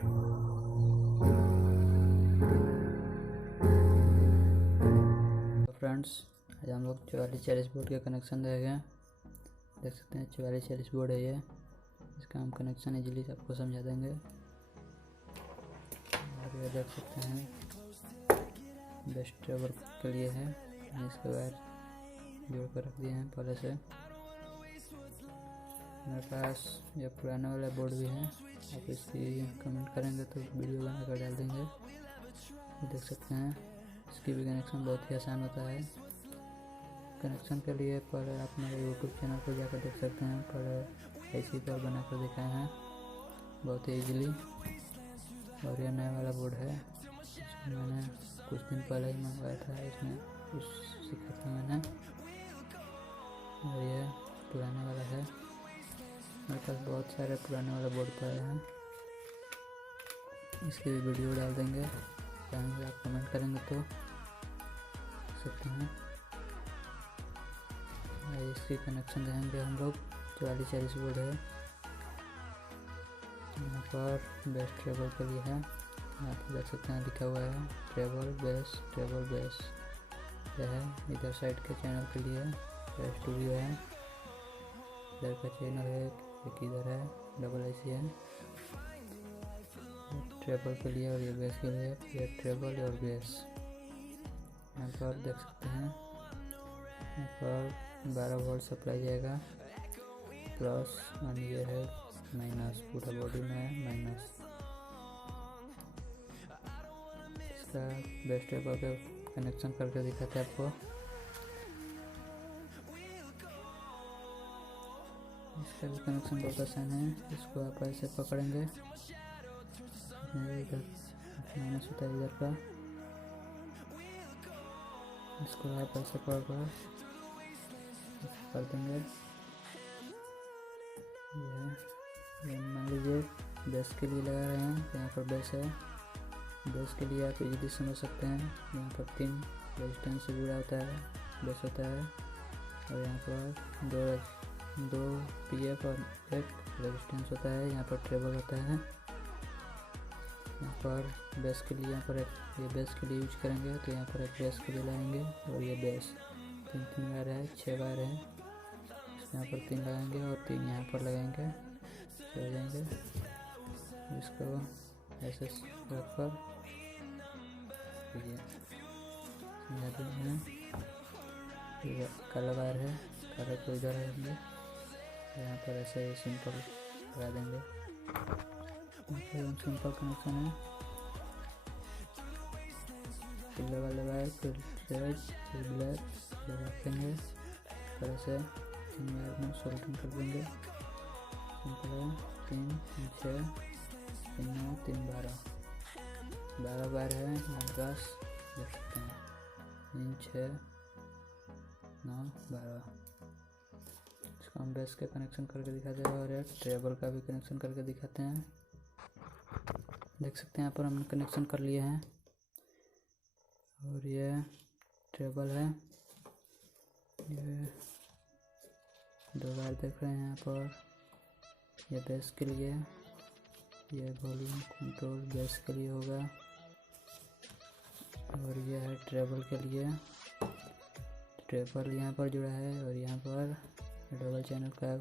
तो फ्रेंड्स, आज हम लोग 4440 बोर्ड के कनेक्शन देखेंगे। देख सकते हैं 4440 बोर्ड है ये। इसका हम कनेक्शन इजीली आपको समझा देंगे। और ये देख सकते हैं बेस्ट ट्रेवल के लिए है। इसके वायर जोड़ कर रख दिए हैं पहले से। मेरे पास ये पुराने वाला बोर्ड भी है। आप इसकी कमेंट करेंगे तो वीडियो बना कर डाल देंगे। देख सकते हैं इसकी भी कनेक्शन बहुत ही आसान होता है। कनेक्शन के लिए पहले आप मेरे यूट्यूब चैनल पर जाकर देख सकते हैं। पहले ऐसी पर बना कर दिखाए हैं बहुत ही ईजीली। और ये नया वाला बोर्ड है, मैंने कुछ दिन पहले ही मंगवाया था। इसमें कुछ सीखा था मैंने। और ये पुराने वाला है। मेरे पास बहुत सारे पुराने वाले बोर्ड पड़े हैं। इसकी भी वीडियो डाल देंगे, चाहेंगे आप कमेंट करेंगे तो देख सकते हैं। इसकी कनेक्शन देंगे हम लोग। 4440 बोर्ड है। यहाँ पर बेस्ट ट्रेवल के लिए है। यहाँ पर देख सकते हैं लिखा हुआ है ट्रेवल बेस यह है। इधर साइड के चैनल के लिए स्टूडियो है। इधर का चैनल है, एक इधर है, डबल ऐसी है ट्रेवल के लिए। और ये बेस के लिए, ये ट्रेवल और बेस। यहाँ पर देख सकते हैं यहाँ पर 12 वोल्ट सप्लाई जाएगा प्लस, और ये है माइनस। पूरा बॉडी में है माइनस। इसका बेस्ट ट्रेवल का कनेक्शन करके दिखाते हैं आपको। इसका भी कनेक्शन बहुत आसान है। इसको आप ऐसे पकड़ेंगे, इधर माइनस होता है इधर का। इसको आप ऐसे पकड़ कर देंगे। ये मान लीजिए बेस के लिए लगा रहे हैं। यहाँ पर बेस है। बेस के लिए आप इजीली समझ सकते हैं। यहाँ पर 3 रेजिस्टेंस से जुड़ा होता है, बेस होता है। और यहाँ पर दो पीएफ और एक रेजिस्टेंस होता है। यहाँ पर ट्रेवल होता है। यहाँ पर बेस के लिए, यहाँ पर ये बेस के लिए यूज करेंगे तो यहाँ पर एक बेस के लिए लगाएंगे। और ये बेस 3 वायर है, 6 वायर है। यहाँ पर 3 लगाएंगे और 3 यहाँ पर लगाएंगे, चल जाएंगे। इसको ऐसे रख कर समझाते हैं। ये काला वायर है, काला को इधर रहेंगे। यहाँ पर ऐसे सिंपल लगा देंगे। सिंपल कनेक्शन है। पीले वाले वायर, फिर रेड, फिर ब्लैक रखेंगे। फिर ऐसे 3 वायर में सोल्डिंग कर देंगे। सिंपल है। 3 6 3 9 3 12 वायर है हमारे पास, देख सकते हैं। 3 6 9 12। इसको हम बेस के कनेक्शन करके दिखाते हैं और एक ट्रेवल का भी कनेक्शन करके दिखाते हैं। देख सकते हैं यहाँ पर हमने कनेक्शन कर लिए हैं। और ये ट्रेवल है। ये 2 वायर देख रहे हैं यहाँ पर। ये बेस के लिए, ये वॉल्यूम कंट्रोल बेस के लिए होगा। और ये है ट्रेवल के लिए। ट्रेवल यहाँ पर जुड़ा है और यहाँ पर डबल चैनल का है,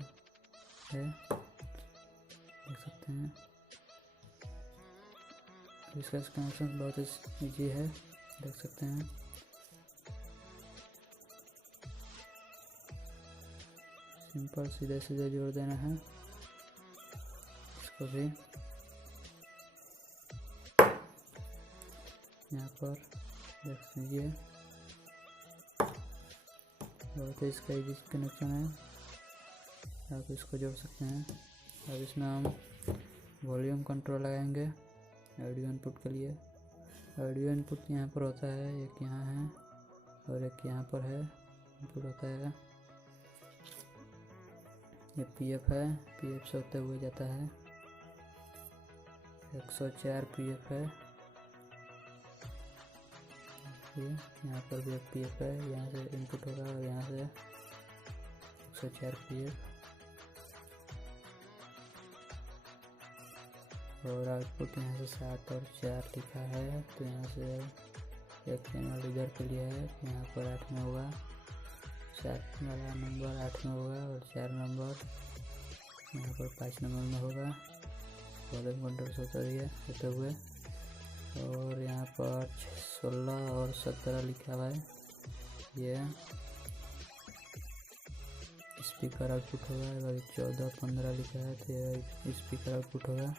देख सकते हैं। इसका कनेक्शन बहुत ईजी है, देख सकते हैं। सिंपल सीधे सीधे जोड़ देना है इसको भी। यहाँ पर देख लीजिए, बहुत ही इसका इजी कनेक्शन है। आप इसको जोड़ सकते हैं। अब इसमें हम वॉल्यूम कंट्रोल लगाएंगे ऑडियो इनपुट के लिए। ऑडियो इनपुट यहाँ पर होता है, एक यहाँ है और एक यहाँ पर है इनपुट होता है। ये पीएफ है, पीएफ से होते हुए जाता है। 104 पीएफ है। यहाँ पर भी एक पीएफ है, यहाँ से इनपुट होगा और यहाँ से 104 पीएफ। और आउटपुट यहाँ से 7 और 4 लिखा है, तो यहाँ से एक चैनल इधर के लिए है, यहाँ पर 8 में होगा, 7 वाला नंबर 8 में होगा और 4 नंबर यहाँ पर 5 नंबर में होगा। वॉल्यूम कंट्रोल होते हुए और यहाँ पर 16 और 17 लिखा हुआ है, ये स्पीकर आउटपुट होगा। अगर 14-15 लिखा है तो ये स्पीकर आउटपुट होगा।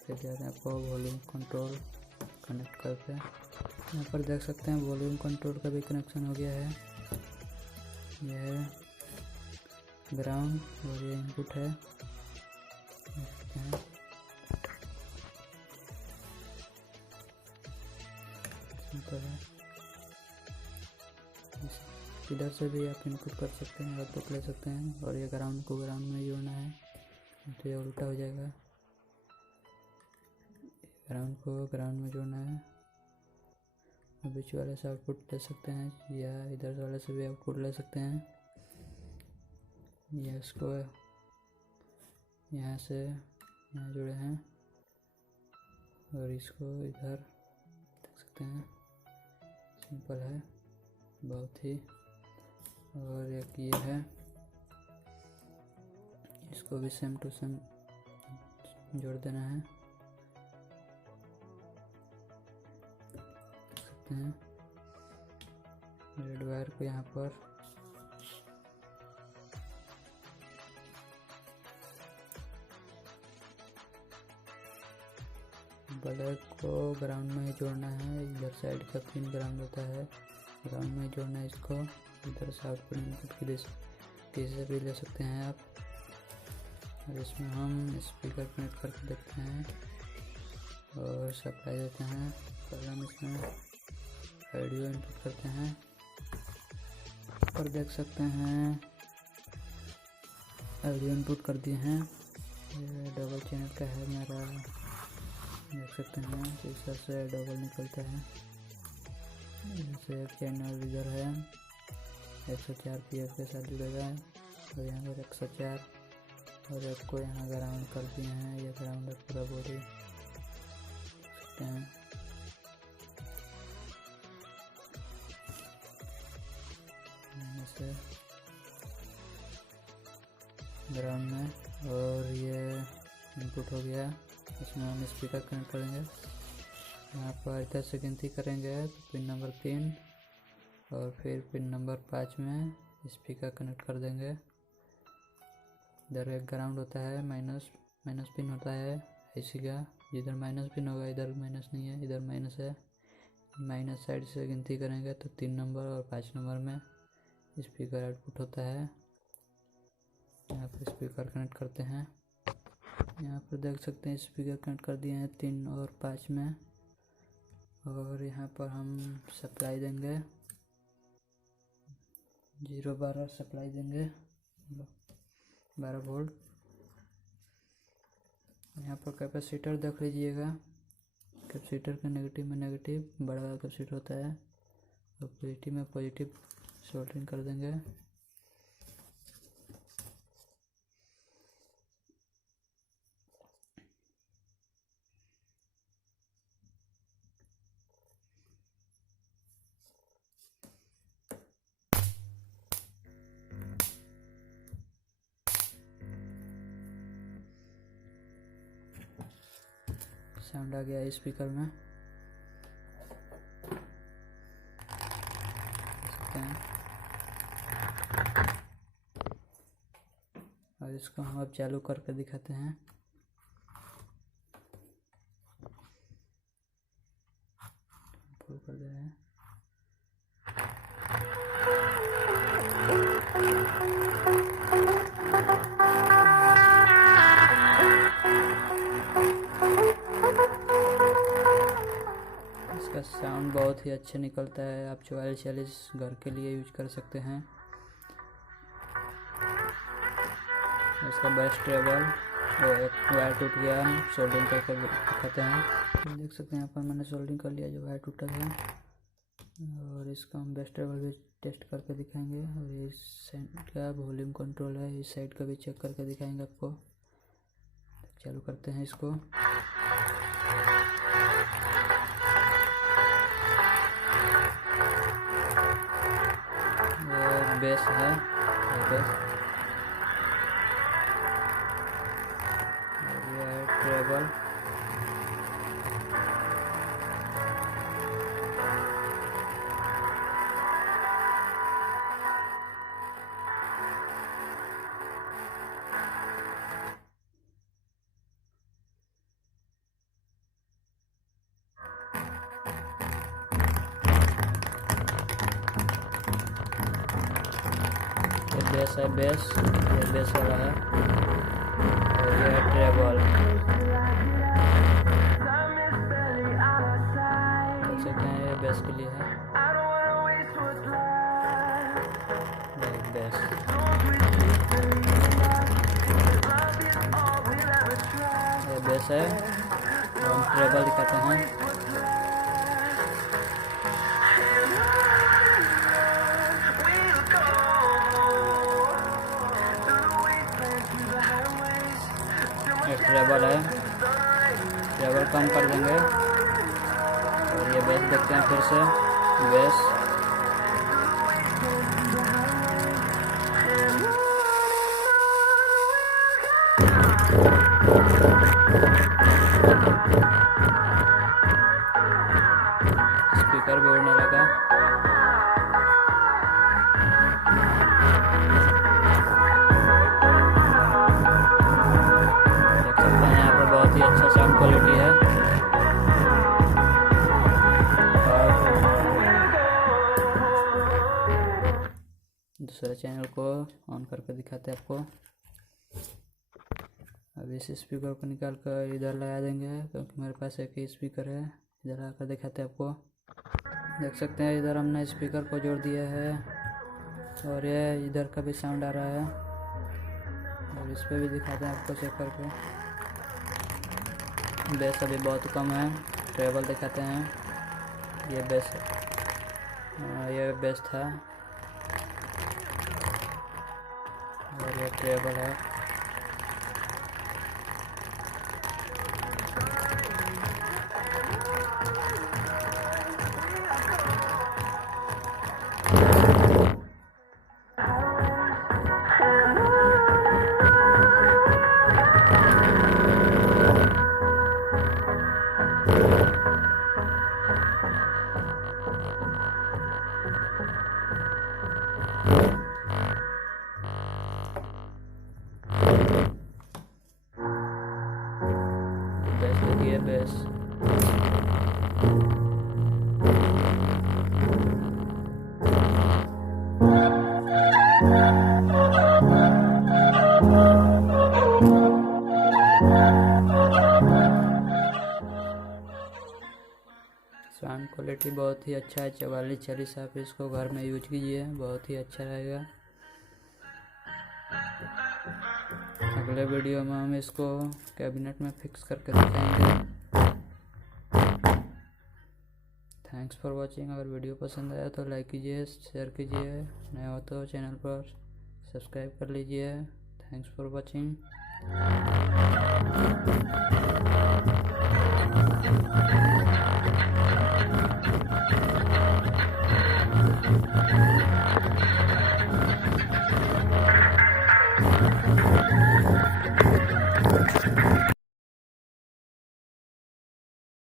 फिर जाते हैं आपको वॉल्यूम कंट्रोल कनेक्ट करके, यहाँ पर देख सकते हैं वॉल्यूम कंट्रोल का भी कनेक्शन हो गया है। यह है ग्राउंड और ये इनपुट है, देखते हैं। सिंपल है, इधर से भी आप इनपुट कर सकते हैं, आउटपुट ले सकते हैं। और ये ग्राउंड को ग्राउंड में जोड़ना है तो ये उल्टा हो जाएगा, ग्राउंड को ग्राउंड में जोड़ना है। बीच वाले से आउटपुट ले सकते हैं या इधर वाले से भी आउटपुट ले सकते हैं। ये इसको यहाँ से यहाँ जुड़े हैं और इसको इधर देख सकते हैं। सिंपल है बहुत ही। और एक ये है, इसको भी सेम टू सेम जोड़ देना है, देख सकते हैं। रेड वायर को यहाँ पर ब्लैक को ग्राउंड में ही जोड़ना है, इधर साइड का पिन ग्राउंड होता है, ग्राउंड में जोड़ना है इसको। इधर से आउटपुट इनपुट की से भी ले सकते हैं आप। और इसमें हम स्पीकर कनेक्ट करके देखते हैं और सप्लाई देते हैं। पहले हम इसमें ऑडियो इनपुट करते हैं और देख सकते हैं ऑडियो इनपुट कर दिए हैं। ये डबल चैनल का है मेरा, देख सकते हैं शीशा से डबल निकलता है। जैसे एक चैनल इधर है 104 पीएफ के साथ जुड़ेगा और यहाँ पर 104 और एक को यहाँ ग्राउंड कर दिए हैं। ये ग्राउंड है पूरा बॉडी, देख सकते हैं। से ग्राउंड में और ये इनपुट हो गया। इसमें हम स्पीकर कनेक्ट करेंगे। यहाँ पर इधर से गिनती करेंगे तो पिन नंबर 3 और फिर पिन नंबर 5 में स्पीकर कनेक्ट कर देंगे। इधर एक ग्राउंड होता है, माइनस पिन होता है इसी का, जिधर माइनस पिन होगा इधर माइनस नहीं है, इधर माइनस है। माइनस साइड से गिनती करेंगे तो 3 नंबर और 5 नंबर में स्पीकर आउटपुट होता है। यहाँ पर स्पीकर कनेक्ट करते हैं। यहाँ पर देख सकते हैं स्पीकर कनेक्ट कर दिए हैं 3 और 5 में। और यहाँ पर हम सप्लाई देंगे 0-12 सप्लाई देंगे 12 वोल्ट। यहाँ पर कैपेसिटर देख लीजिएगा, कैपेसिटर का नेगेटिव में नेगेटिव बड़ा कैपेसिटर होता है और पॉजिटिव में पॉजिटिव सोल्डरिंग कर देंगे। साउंड आ गया स्पीकर में, देख सकते हैं। और इसको हम अब चालू करके दिखाते हैं। फुल कर दे रहे हैं। इसका साउंड बहुत ही अच्छा निकलता है। आप 44-40 घर के लिए यूज कर सकते हैं। इसका बेस्ट ट्रेबल वो एक वायर टूट गया, सोल्डरिंग करके दिखाते हैं। देख सकते हैं यहाँ पर मैंने सोल्डरिंग कर लिया जो वायर टूटा है। और इसका हम बेस्ट ट्रेबल भी टेस्ट करके दिखाएंगे। और ये इस साइड का वॉल्यूम कंट्रोल है, इस साइड का भी चेक करके दिखाएंगे आपको। देख चालू करते हैं इसको। ये बेस है, ये बेस, और ये है ट्रेबल। ये बेस है, बेस, ये बेस वाला है, और ये है ट्रेबल। देख सकते हैं ये बेस के लिए है, बेस। ये बेस है, और हम ट्रेबल दिखाते हैं। ये ट्रेबल है, ट्रेबल कम कर देंगे, और ये बेस देखते हैं फिर से, बेस। स्पीकर भी उड़ने लगा। देख सकते हैं यहाँ पर बहुत ही अच्छा साउंड क्वालिटी है। और दूसरे चैनल को ऑन करके दिखाते हैं आपको। अब इस स्पीकर को निकाल कर इधर लगा देंगे, क्योंकि मेरे पास एक ही स्पीकर है। इधर आकर दिखाते हैं आपको। देख सकते हैं इधर हमने स्पीकर को जोड़ दिया है, और ये इधर का भी साउंड आ रहा है, और इस पर भी दिखाते हैं आपको चेक करके। बेस अभी बहुत कम है। ट्रेबल दिखाते हैं, ये बेस है, ये बेस था, और ये ट्रेबल है। बेस देखिए, बेस। साउंड क्वालिटी बहुत ही अच्छा है। 4440 आप इसको घर में यूज कीजिए, बहुत ही अच्छा रहेगा। अगले वीडियो में हम इसको कैबिनेट में फिक्स करके दिखाएंगे। Thanks for watching. अगर वीडियो पसंद आया तो लाइक कीजिए, शेयर कीजिए, नया हो तो चैनल पर सब्सक्राइब कर लीजिए। Thanks for watching.